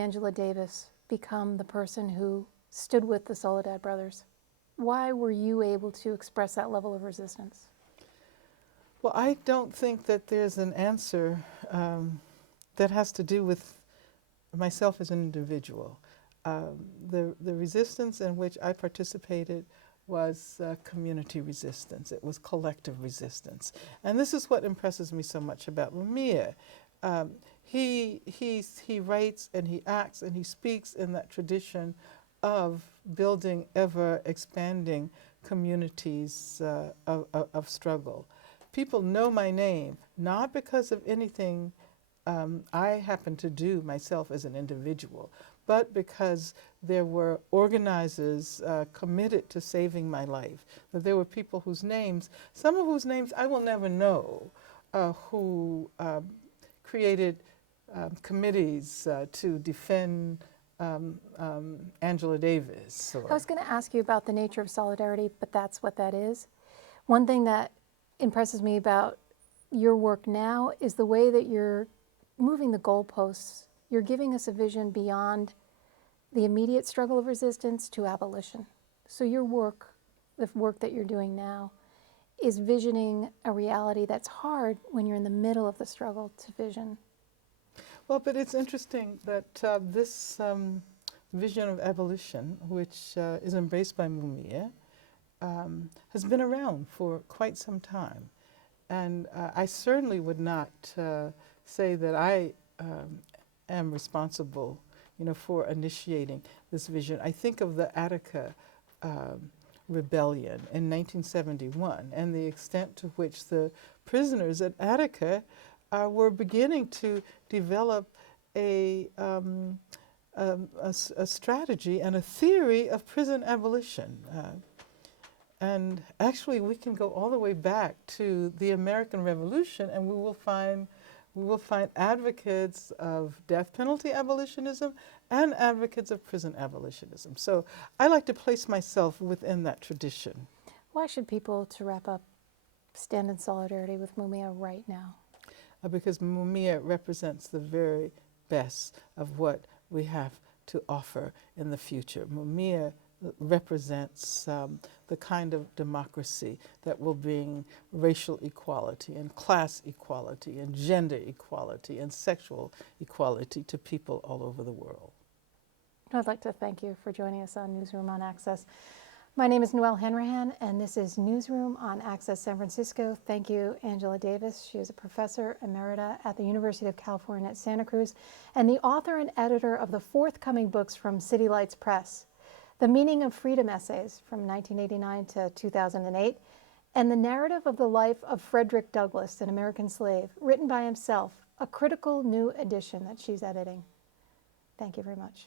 Angela Davis become the person who stood with the Soledad brothers? Why were you able to express that level of resistance? Well, I don't think that there's an answer that has to do with myself as an individual. The resistance in which I participated was community resistance. It was collective resistance. And this is what impresses me so much about Mumia. He writes and he acts and he speaks in that tradition of building ever expanding communities of struggle. People know my name not because of anything I happen to do myself as an individual, but because there were organizers committed to saving my life. That there were people whose names, some of whose names I will never know, who created committees to defend Angela Davis. I was going to ask you about the nature of solidarity, but that's what that is. One thing that impresses me about your work now is the way that you're moving the goalposts. You're giving us a vision beyond the immediate struggle of resistance to abolition. So your work, the work that you're doing now, is visioning a reality that's hard when you're in the middle of the struggle to vision. Well, but it's interesting that this vision of abolition, which is embraced by Mumia, has been around for quite some time. And I certainly would not say that I am responsible, for initiating this vision. I think of the Attica rebellion in 1971 and the extent to which the prisoners at Attica were beginning to develop a strategy and a theory of prison abolition. And actually, we can go all the way back to the American Revolution, and we will find advocates of death penalty abolitionism and advocates of prison abolitionism. So I like to place myself within that tradition. Why should people, to wrap up, stand in solidarity with Mumia right now? Because Mumia represents the very best of what we have to offer in the future. Mumia represents the kind of democracy that will bring racial equality and class equality and gender equality and sexual equality to people all over the world. I'd like to thank you for joining us on Newsroom on Access. My name is Noelle Hanrahan, and this is Newsroom on Access San Francisco. Thank you, Angela Davis. She is a professor emerita at the University of California at Santa Cruz and the author and editor of the forthcoming books from City Lights Press, The Meaning of Freedom Essays from 1989 to 2008, and The Narrative of the Life of Frederick Douglass, an American Slave, written by himself, a critical new edition that she's editing. Thank you very much.